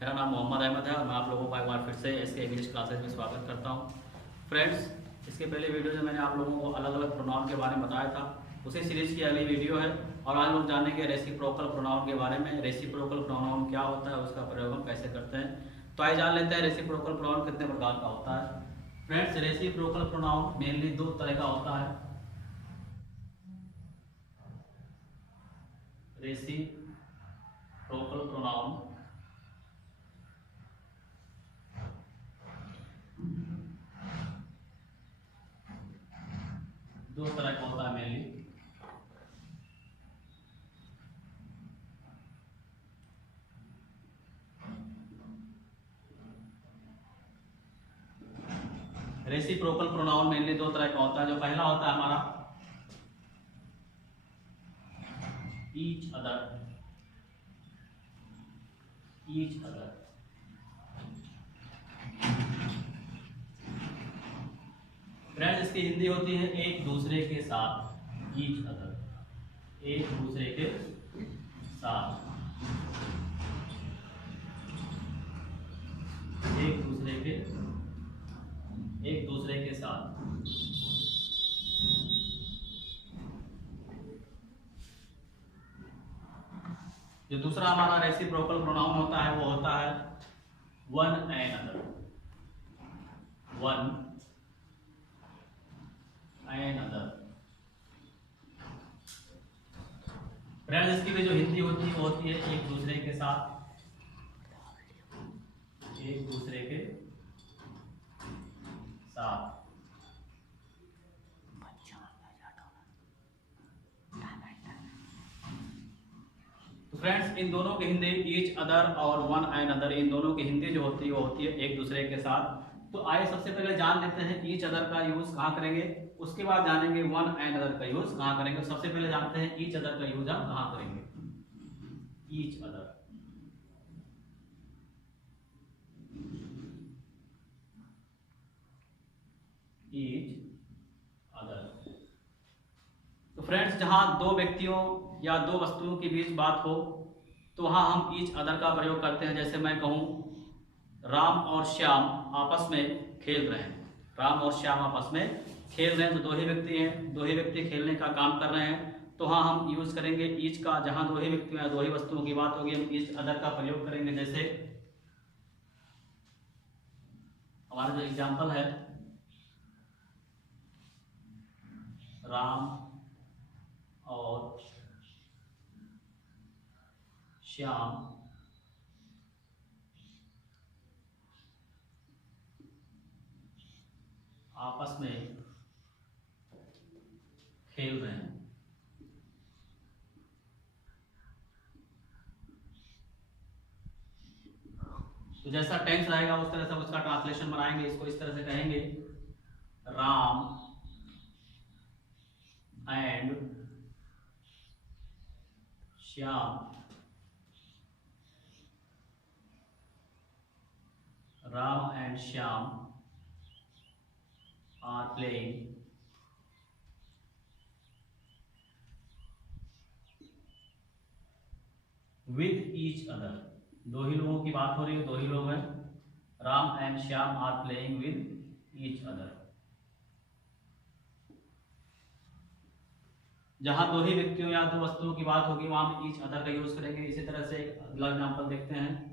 मेरा नाम मोहम्मद अहमद है और मैं आप लोगों का एक बार फिर से इसके इंग्लिश क्लासेस में स्वागत करता हूँ। फ्रेंड्स, इसके पहले वीडियो में मैंने आप लोगों को अलग अलग प्रोनाउन के बारे में बताया था, उसी सीरीज़ की अगली वीडियो है और आज लोग जानेंगे रेसिप्रोकल प्रोनाउन के बारे में। रेसिप्रोकल प्रोनाउन क्या होता है, उसका प्रयोग हम कैसे करते हैं, तो आइए जान लेते हैं रेसिप्रोकल प्रोनाउन कितने प्रकार का होता है। फ्रेंड्स, रेसिप्रोकल प्रोनाउन मेनली दो तरह का होता है। रेसिप्रोकल प्रोनाउन दो तरह का होता है मेनली। रेसिप्रोकल प्रोनाउन मेनली दो तरह का होता है। जो पहला होता है हमारा each other. Each other friends, इसकी हिंदी होती है एक दूसरे के साथ। ईच अदर, एक दूसरे के साथ, एक दूसरे के साथ। जो दूसरा हमारा रेसिप्रोकल प्रोनाउन होता है वो होता है one and other. One and other friends, इसकी भी जो हिंदी होती है वो होती है एक दूसरे के साथ। एक दूसरे के साथ। तो फ्रेंड्स, इन दोनों की हिंदी ईच अदर और वन एंड अदर, इन दोनों की हिंदी जो होती है वो होती है एक दूसरे के साथ। तो आइए सबसे पहले जान लेते हैं ईच अदर का यूज कहाँ करेंगे, उसके बाद जानेंगे वन एंड अदर का यूज कहाँ करेंगे। सबसे पहले जानते हैं ईच अदर का यूज हम कहाँ करेंगे। Each other, each other. तो फ्रेंड्स, जहां दो व्यक्तियों या दो वस्तुओं के बीच बात हो तो वहां हम ईच अदर का प्रयोग करते हैं। जैसे मैं कहूं राम और श्याम आपस में खेल रहे हैं। राम और श्याम आपस में खेल रहे हैं, तो दो ही व्यक्ति हैं, दो ही व्यक्ति खेलने का काम कर रहे हैं, तो हाँ हम यूज करेंगे ईच का। जहां दो ही व्यक्तियों या दो ही वस्तुओं की बात होगी हम ईच अदर का प्रयोग करेंगे। जैसे हमारा जो एग्जाम्पल है, राम और श्याम आपस में खेल रहे हैं। तो जैसा टेंस रहेगा उस तरह से हम उसका ट्रांसलेशन बनाएंगे। इसको इस तरह से कहेंगे, Ram and Shyam, Ram and Shyam are playing with each other. दो ही लोगों की बात हो रही है, दो ही लोग हैं, Ram and Shyam are playing with each other. जहां दो ही व्यक्तियों या दो वस्तुओं की बात होगी वहां हम ईच अदर का यूज करेंगे। इसी तरह से एक अगला एग्जाम्पल देखते हैं,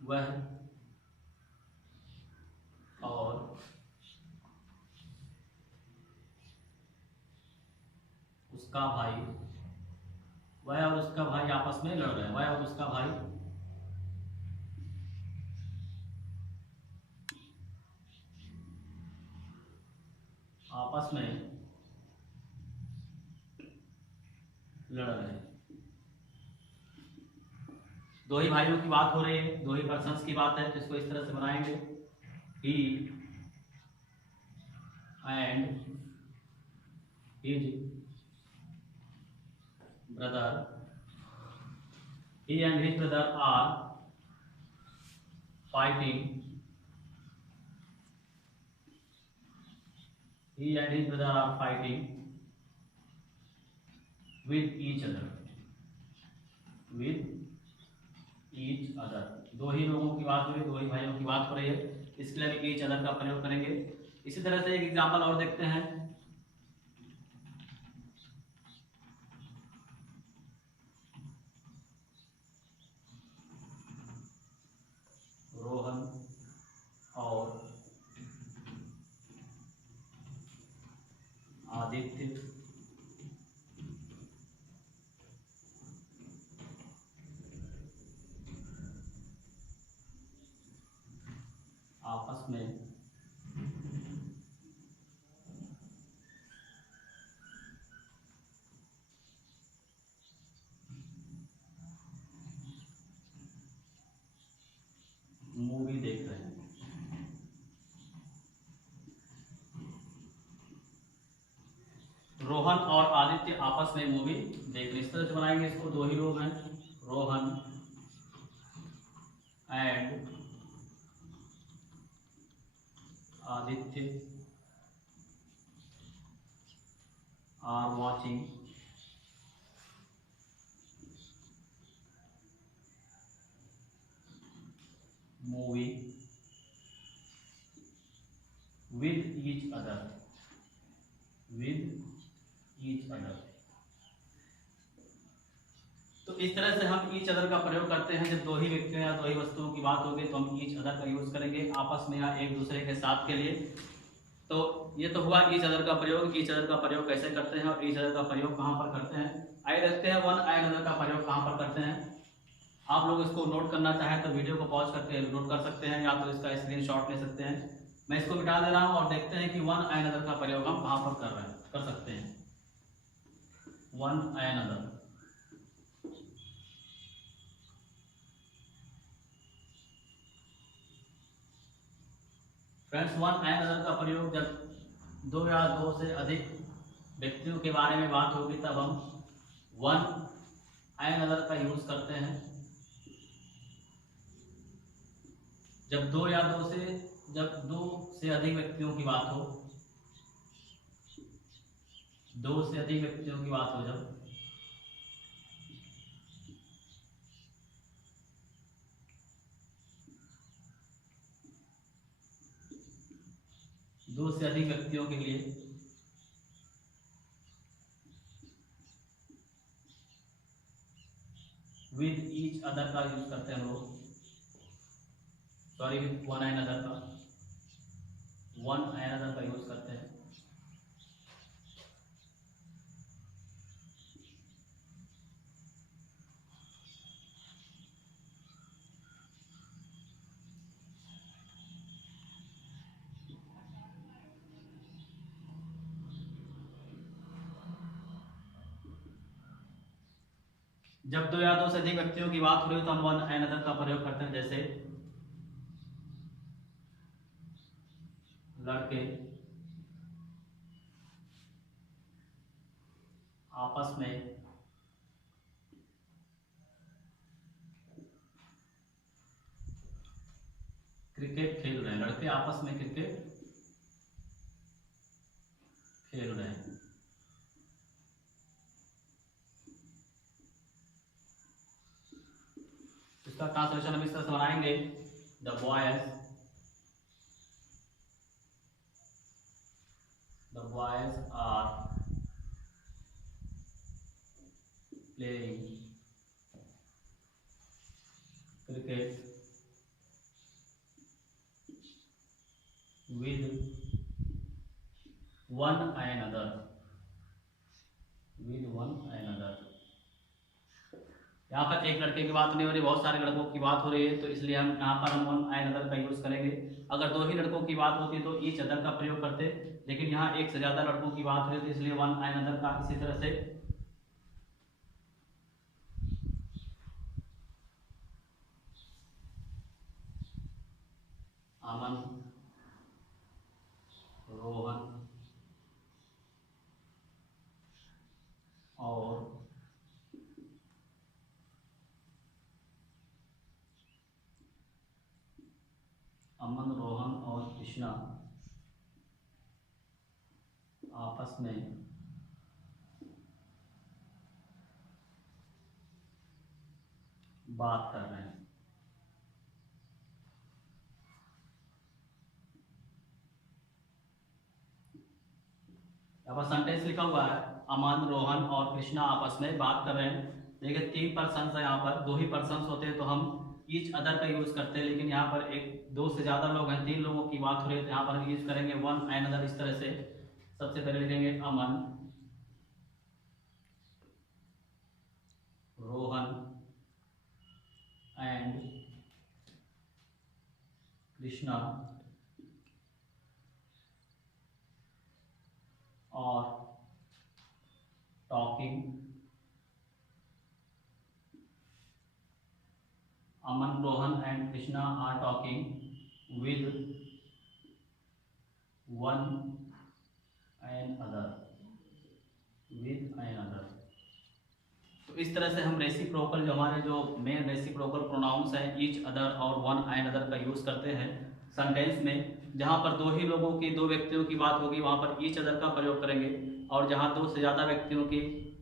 वह और उसका भाई, वह और उसका भाई आपस में लड़ रहे हैं। वह और उसका भाई आपस में लड़ रहे हैं। दो ही भाइयों की बात हो रही है, दो ही पर्सन्स की बात है, तो इसको इस तरह से बनाएंगे, he and his brother, he and his brother are fighting, he and his brother are fighting with each other, with each other. दो ही लोगों की बात हो रही है, दो ही भाइयों की बात हो रही है, इसके लिए हम ईच अदर का प्रयोग करेंगे। इसी तरह से एक एग्जाम्पल और देखते हैं। रोहन और आदित्य आपस में मूवी देख रहे हैं। रोहन और आदित्य आपस में मूवी देख रहे हैं। इस तरह से बनाएंगे इसको, दो ही लोग हैं, Rohan and Aditya are watching movie with each other, with each other. तो इस तरह से हम ईच अदर का प्रयोग करते हैं। जब दो ही व्यक्तियों या दो ही वस्तुओं की बात होगी तो हम ईच अदर का यूज करेंगे आपस में या एक दूसरे के साथ के लिए। तो ये तो हुआ ईच अदर का प्रयोग। ईच अदर का प्रयोग कैसे करते हैं और ईच अदर का प्रयोग कहाँ पर करते हैं, आइए देखते हैं वन एंड अदर का प्रयोग कहाँ पर करते हैं। आप लोग इसको नोट करना चाहें तो वीडियो को पॉज करके नोट कर सकते हैं, या तो इसका स्क्रीनशॉट ले सकते हैं। मैं इसको मिटा दे रहा हूँ और देखते हैं कि वन एंड अदर का प्रयोग हम कहाँ पर कर सकते हैं। One and other, friends one and other का प्रयोग जब दो या दो से अधिक व्यक्तियों के बारे में बात होगी तब हम वन एंड अदर का यूज करते हैं। जब दो से अधिक व्यक्तियों की बात हो, दो से अधिक व्यक्तियों की बात हो, जब दो से अधिक व्यक्तियों के लिए विद ईच अदर का यूज करते हैं लोग, sorry with one and other का, वन एंड अदर का यूज करते हैं। जब दो या दो से अधिक व्यक्तियों की बात हो रही हो तो हम वन एंड अदर का प्रयोग करते हैं। जैसे लड़के आपस में क्रिकेट खेल रहे हैं, लड़के आपस में क्रिकेट खेल रहे हैं। इसका ट्रांसलेशन हम इस तरह से बनाएंगे, the boys are playing cricket with one and other, with one and other. यहाँ पर एक लड़के की बात नहीं हो रही, बहुत सारे लड़कों की बात हो रही है, तो इसलिए हम यहाँ पर हम वन एंड अदर का यूज करेंगे। अगर दो ही लड़कों की बात होती तो ईच अदर का प्रयोग करते, लेकिन यहाँ एक से ज्यादा लड़कों की बात हो रही तो इसलिए वन एंड अदर का। इसी तरह से अमन, रोहन और कृष्णा आपस में बात कर रहे हैं। यहाँ पर सेंटेंस लिखा हुआ है, अमन, रोहन और कृष्णा आपस में बात कर रहे हैं। देखिए 3 पर्सन है, यहाँ पर 2 ही पर्सन होते हैं तो हम ईच अदर का यूज करते हैं, लेकिन यहाँ पर 2 से ज्यादा लोग हैं, 3 लोगों की बात हो रही है तो यहाँ पर हम यूज करेंगे वन एंड अदर। इस तरह से सबसे पहले लिखेंगे अमन, Rohan and Krishna are talking. Aman, Rohan and Krishna are talking with one and other, with and other. तो इस तरह से हम रेसिप्रोकल, जो हमारे जो मेन रेसिप्रोकल प्रोनाउंस हैं, ईच अदर और वन एंड अदर का यूज करते हैं सेंटेंस में। जहाँ पर 2 ही लोगों की, 2 व्यक्तियों की बात होगी वहाँ पर ईच अदर का प्रयोग करेंगे, और जहाँ 2 से ज़्यादा व्यक्तियों की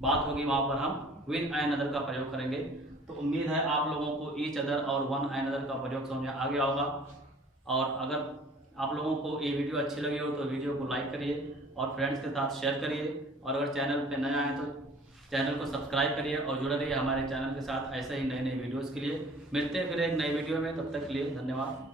बात होगी वहाँ पर हम विद एंड अदर का प्रयोग करेंगे। तो उम्मीद है आप लोगों को ईच अदर और वन एंड अदर का प्रयोग समझ आ गया होगा। और अगर आप लोगों को ये वीडियो अच्छी लगी हो तो वीडियो को लाइक करिए और फ्रेंड्स के साथ शेयर करिए, और अगर चैनल पे नया है तो चैनल को सब्सक्राइब करिए और जुड़े रहिए हमारे चैनल के साथ ऐसे ही नए नए वीडियोज़ के लिए। मिलते हैं फिर एक नई वीडियो में, तब तक के लिए धन्यवाद।